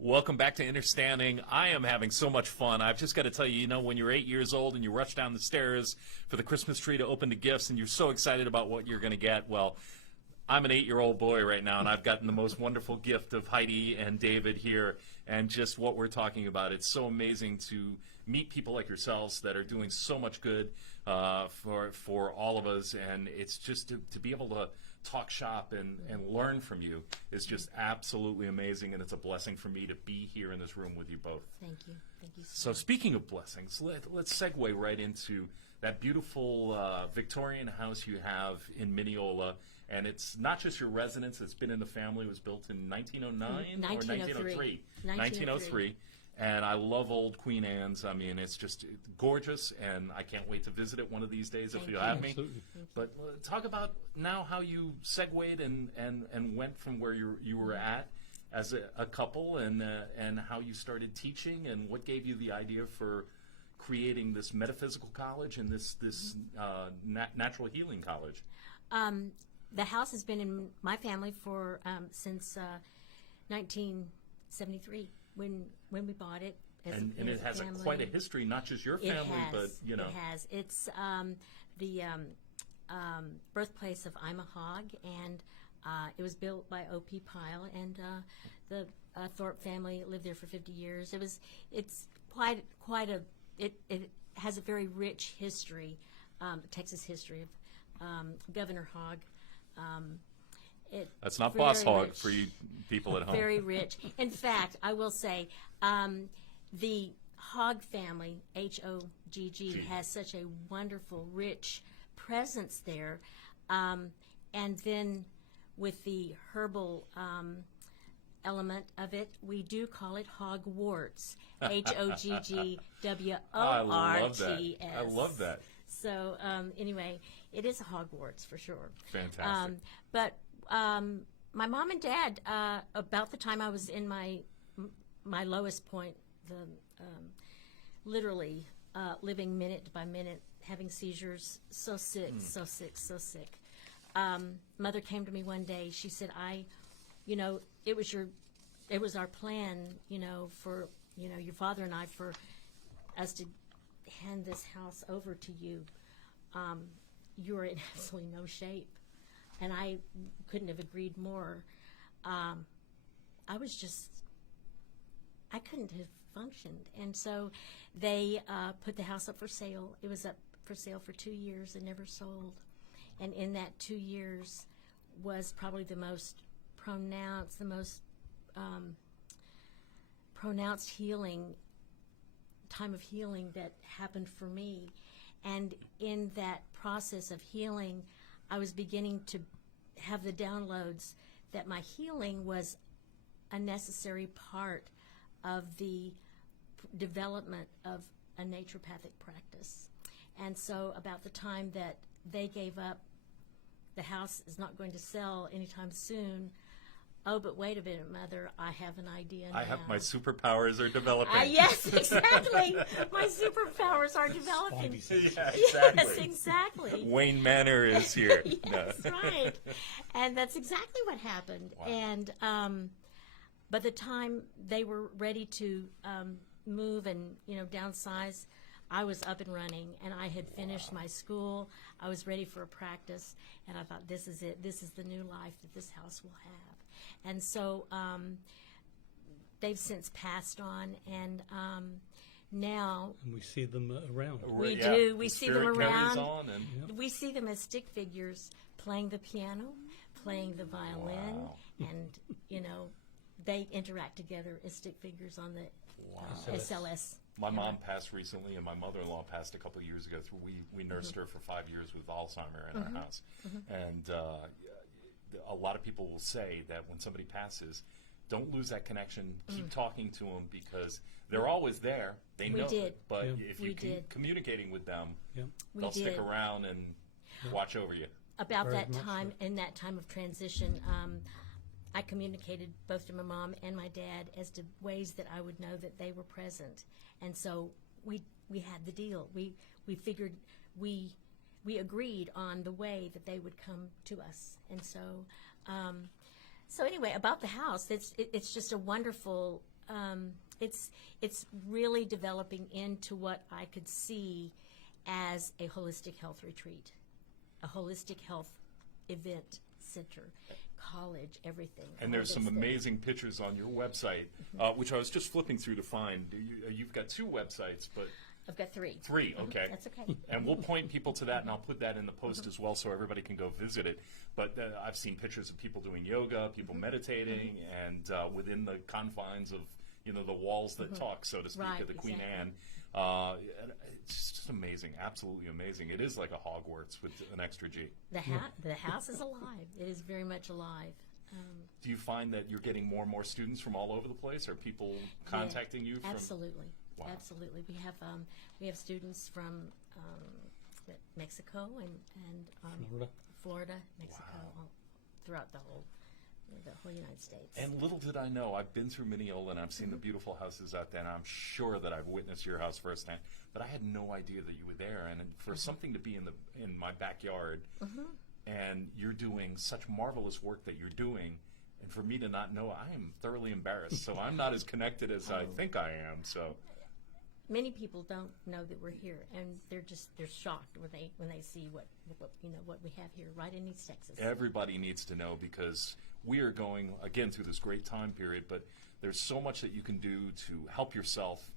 Welcome back to Innerstanding. I am having so much fun. I've just got to tell you, when you're 8 years old and you rush down the stairs for the Christmas tree to open the gifts and you're so excited about what you're going to get, well, I'm an 8-year-old boy right now, and I've gotten the most wonderful gift of Heidi and David here and just what we're talking about. It's so amazing to meet people like yourselves that are doing so much good for all of us, and it's just to be able to talk shop and learn from you is just absolutely amazing, and it's a blessing for me to be here in this room with you both. Thank you. Thank you. So speaking of blessings, let's segue right into that beautiful Victorian house you have in Mineola. And it's not just your residence, it's been in the family. It was built in 1909 or 1903. 1903. And I love old Queen Anne's. I mean, it's just gorgeous, and I can't wait to visit it one of these days if you'll have me. Absolutely. But talk about now how you segued and went from where you were at as a couple, and how you started teaching, and what gave you the idea for creating this metaphysical college and this natural healing college. The house has been in my family for since 1973 when we bought it. And it has quite a history, not just your family, but It has. It's the birthplace of Ima Hogg, and it was built by O.P. Pyle, and the Thorpe family lived there for 50 years. It's quite a. It has a very rich history, Texas history of Governor Hogg. That's not Boss Hogg for you people at home. Very rich. In fact, I will say the Hogg family, H-O-G-G, has such a wonderful, rich presence there. And then with the herbal element of it, we do call it Hogwarts. H-O-G-G-W-O-R-T-S. I love that. So anyway, it is a Hogwarts for sure. Fantastic. But my mom and dad, about the time I was in my lowest point, literally living minute by minute, having seizures, so sick. Mother came to me one day. She said, it was our plan, for your father and I, for us to hand this house over to you. You're in absolutely no shape. And I couldn't have agreed more. I couldn't have functioned. And so they put the house up for sale. It was up for sale for 2 years and never sold. And in that 2 years was probably the most pronounced time of healing that happened for me. And in that process of healing, I was beginning to have the downloads that my healing was a necessary part of the development of a naturopathic practice. And so about the time that they gave up, the house is not going to sell anytime soon, Oh, but wait a minute, Mother. I have an idea now. I have my superpowers are developing. Yes, exactly. My superpowers are developing. Yeah, exactly. Yes, exactly. Wayne Manor is here. That's right. And that's exactly what happened. Wow. And by the time they were ready to move and downsize, I was up and running, and I had finished my school. I was ready for a practice, and I thought, this is it. This is the new life that this house will have. And so they've since passed on, and now... And we see them around. We Yeah. do. We The see them spirit carries around. on and- We see them as stick figures playing the piano, playing the violin, Wow. and, they interact together as stick figures on the SLS. My mom passed recently, and my mother-in-law passed a couple of years ago. We nursed her for 5 years with Alzheimer in our house. And a lot of people will say that when somebody passes, don't lose that connection. Keep talking to them because they're always there. They We know did. it. But if you We keep did. communicating with them, We they'll stick did. around and watch over you. About Very that much time, in that time of transition, I communicated both to my mom and my dad as to ways that I would know that they were present. And so we had the deal. We figured we agreed on the way that they would come to us. And so so anyway, about the house, it's just a wonderful. It's really developing into what I could see as a holistic health retreat, a holistic health event center, college, everything. And there's some amazing pictures on your website, which I was just flipping through to find. You've got 2 websites, but... I've got 3. 3, okay. That's okay. And we'll point people to that, and I'll put that in the post as well so everybody can go visit it. But I've seen pictures of people doing yoga, people meditating, and within the confines of, the walls that talk, so to speak, Right, of the Queen exactly. Anne. It's just amazing, absolutely amazing. It is like a Hogwarts with an extra G. The house is alive. It is very much alive. Do you find that you're getting more and more students from all over the place? Are people contacting you from... Absolutely. Wow. Absolutely. We have students from Mexico and Florida, Mexico, all throughout the whole United States. And little did I know, I've been through Mineola and I've seen the beautiful houses out there, and I'm sure that I've witnessed your house firsthand. But I had no idea that you were there, and for something to be in my backyard, and you're doing such marvelous work that you're doing, and for me to not know, I am thoroughly embarrassed. So I'm not as connected as I think I am. So many people don't know that we're here, and they're shocked when they see what we have here right in East Texas. Everybody needs to know, because we are going again through this great time period, but there's so much that you can do to help yourself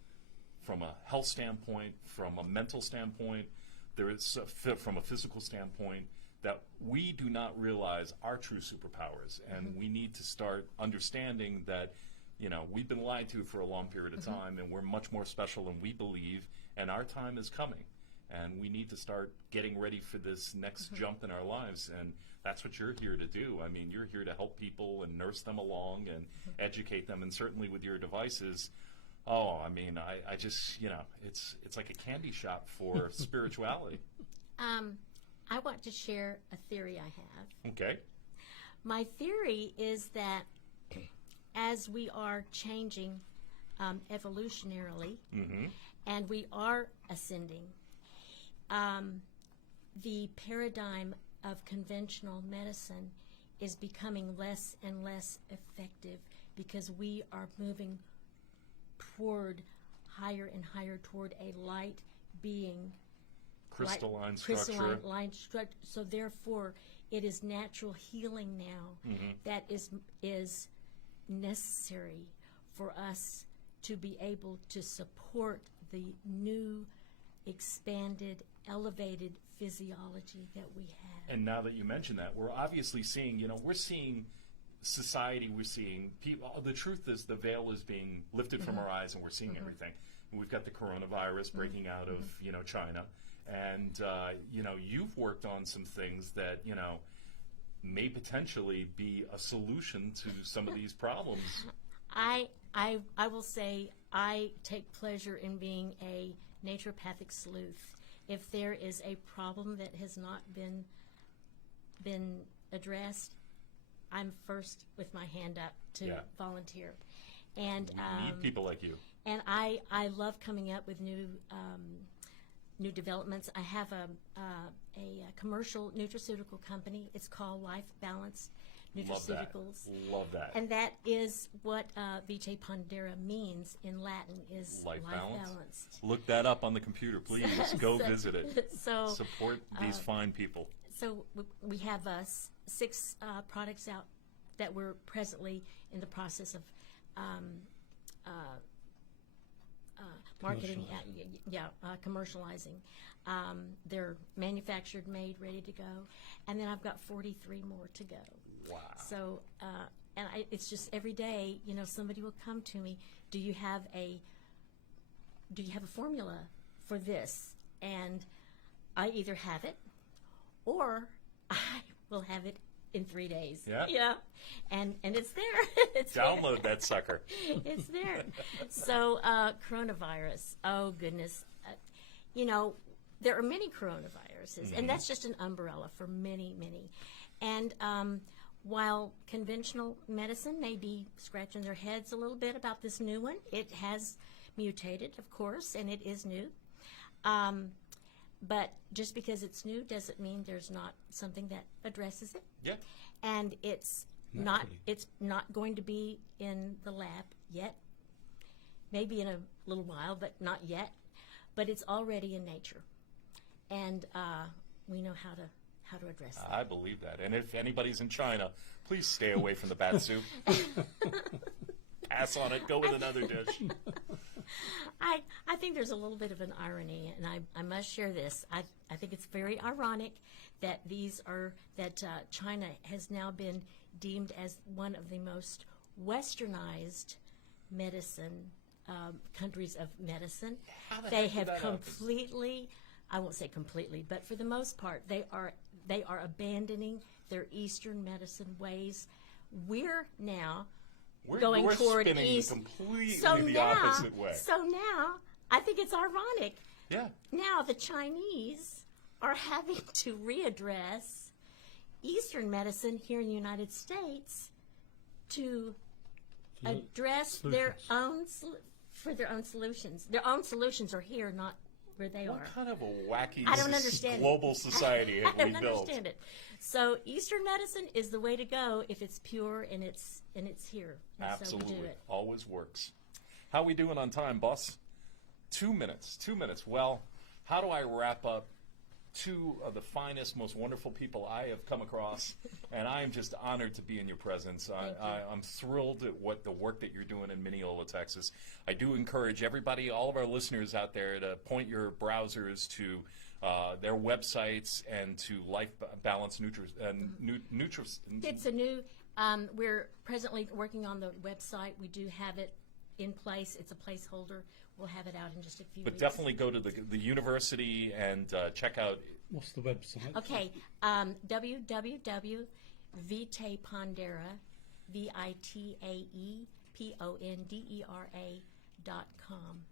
from a health standpoint, from a mental standpoint, there is from a physical standpoint, that we do not realize our true superpowers, and we need to start understanding that we've been lied to for a long period of time, and we're much more special than we believe, and our time is coming, and we need to start getting ready for this next jump in our lives, and that's what you're here to do. I mean, you're here to help people and nurse them along and educate them, and certainly with your devices, I just, it's like a candy shop for spirituality. I want to share a theory I have. Okay. My theory is that as we are changing evolutionarily, and we are ascending, the paradigm of conventional medicine is becoming less and less effective, because we are moving toward higher and higher toward a light being, Crystalline crystalline line structure. So therefore, it is natural healing now that is necessary for us to be able to support the new, expanded, elevated physiology that we have. And now that you mention that, we're obviously seeing, we're seeing society, we're seeing people. The truth is, the veil is being lifted from our eyes, and we're seeing everything. And we've got the coronavirus breaking out of, China. And, you've worked on some things that, may potentially be a solution to some of these problems. I will say I take pleasure in being a naturopathic sleuth. If there is a problem that has not been addressed, I'm first with my hand up to volunteer. And We need people like you. And I love coming up with new developments. I have a commercial nutraceutical company. It's called Life Balance Nutraceuticals. Love that. And that is what Vitae Pondera means in Latin, is Life balance. balanced. Look that up on the computer, please. Go visit it. So support these fine people. So we have 6 products out that we're presently in the process of marketing, commercializing. They're manufactured, made, ready to go, and then I've got 43 more to go. Wow. So, it's just every day, somebody will come to me. Do you have a formula for this? And I either have it, or I will have it in 3 days. Yeah. Yeah. And it's there. It's Download there. that sucker. It's there. So, coronavirus. Oh, goodness. There are many coronaviruses, and that's just an umbrella for many, many. And while conventional medicine may be scratching their heads a little bit about this new one, it has mutated, of course, and it is new. But just because it's new doesn't mean there's not something that addresses it. Yeah. And it's not going to be in the lab yet. Maybe in a little while, but not yet. But it's already in nature. And we know how to address it. I believe that. And if anybody's in China, please stay away from the bat soup. Pass on it. Go with another dish. I think there's a little bit of an irony, and I must share this. I think it's very ironic that China has now been deemed as one of the most westernized medicine countries of medicine. They have completely, I won't say completely, but for the most part, they are abandoning their Eastern medicine ways. We're now going toward East. Completely the opposite way. So now, I think it's ironic. Yeah. Now the Chinese are having to readdress Eastern medicine here in the United States to address their own solutions. Their own solutions are here, not where they are. What kind of a wacky I don't understand global society have we built? I don't understand it. So Eastern medicine is the way to go if it's pure and it's here. And Absolutely. So we do it. Always works. How we doing on time, boss? 2 minutes. 2 minutes. Well, how do I wrap up 2 of the finest, most wonderful people I have come across, and I am just honored to be in your presence. I'm thrilled at the work that you're doing in Mineola, Texas. I do encourage everybody, all of our listeners out there, to point your browsers to their websites and to Life Balance It's a new, we're presently working on the website. We do have it in place. It's a placeholder. We'll have it out in just a few weeks. But definitely go to the university and check out. What's the website? Okay, www.vitaepondera, VitaePondera.com.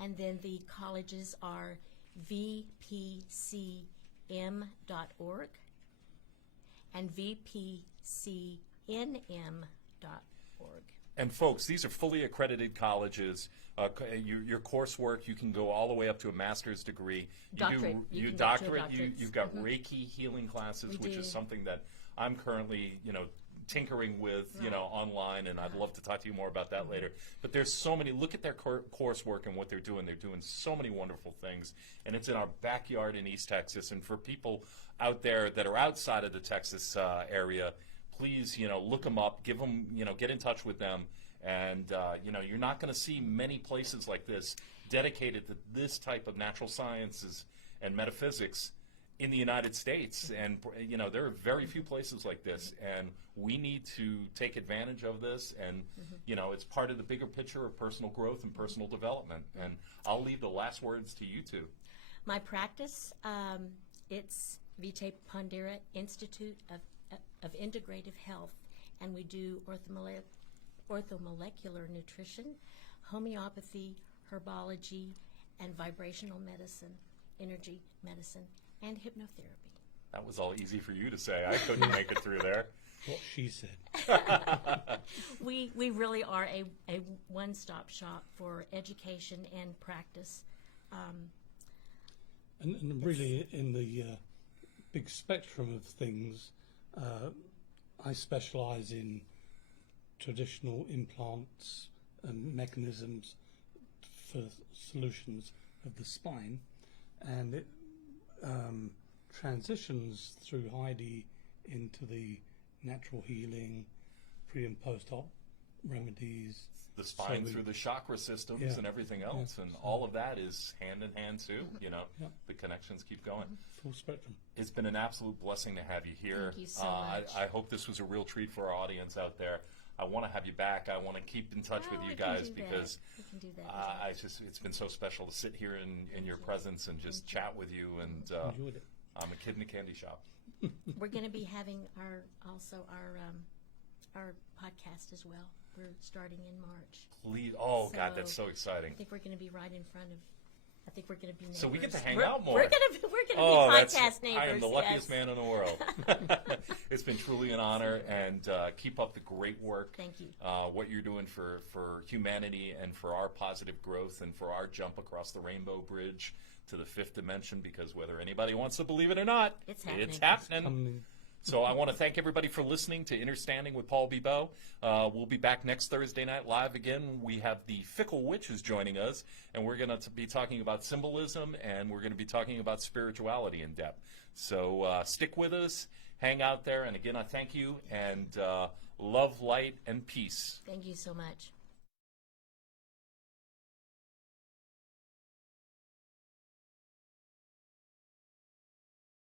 And then the colleges are vpcm.org and vpcnm.org. And folks, these are fully accredited colleges. Your coursework, you can go all the way up to a master's degree. Doctorate. You've got Reiki healing classes, which is something that I'm currently, tinkering with, online, and I'd love to talk to you more about that later. But there's so many. Look at their coursework and what they're doing. They're doing so many wonderful things, and it's in our backyard in East Texas. And for people out there that are outside of the Texas area, please, look them up, give them, get in touch with them. And, you're not going to see many places like this dedicated to this type of natural sciences and metaphysics in the United States. And, there are very few places like this. And we need to take advantage of this. And, it's part of the bigger picture of personal growth and personal development. And I'll leave the last words to you two. My practice, it's Vitae Pondera Institute of Integrative Health, and we do orthomolecular nutrition, homeopathy, herbology, and vibrational medicine, energy medicine, and hypnotherapy. That was all easy for you to say. I couldn't make it through there. What she said. We really are a one-stop shop for education and practice. And really, in the big spectrum of things, I specialise in traditional implants and mechanisms for solutions of the spine, and it transitions through Heidi into the natural healing, pre and post-op remedies. The spine through the chakra systems and everything else, and all of that is hand in hand too. You know, the connections keep going. Full spectrum. It's been an absolute blessing to have you here. Thank you so much. I hope this was a real treat for our audience out there. I want to have you back. I want to keep in touch with you guys because it's been so special to sit here in your presence and just chat with you. And enjoyed it. I'm a kid in a candy shop. We're going to be having our podcast as well. We're starting in March. God, that's so exciting. I think we're going to be right in front of. I think we're going to be neighbors. So we get to hang out more. We're going to be podcast neighbors. I am the luckiest man in the world. It's been truly an honor, and keep up the great work. Thank you. What you're doing for humanity and for our positive growth and for our jump across the rainbow bridge to the fifth dimension, because whether anybody wants to believe it or not, it's happening. It's happening. So I want to thank everybody for listening to Innerstanding with Paul Bibeau. We'll be back next Thursday night live again. We have the Fickle Witch is joining us, and we're going to be talking about symbolism, and we're going to be talking about spirituality in depth. So stick with us, hang out there, and again, I thank you, and love, light, and peace. Thank you so much.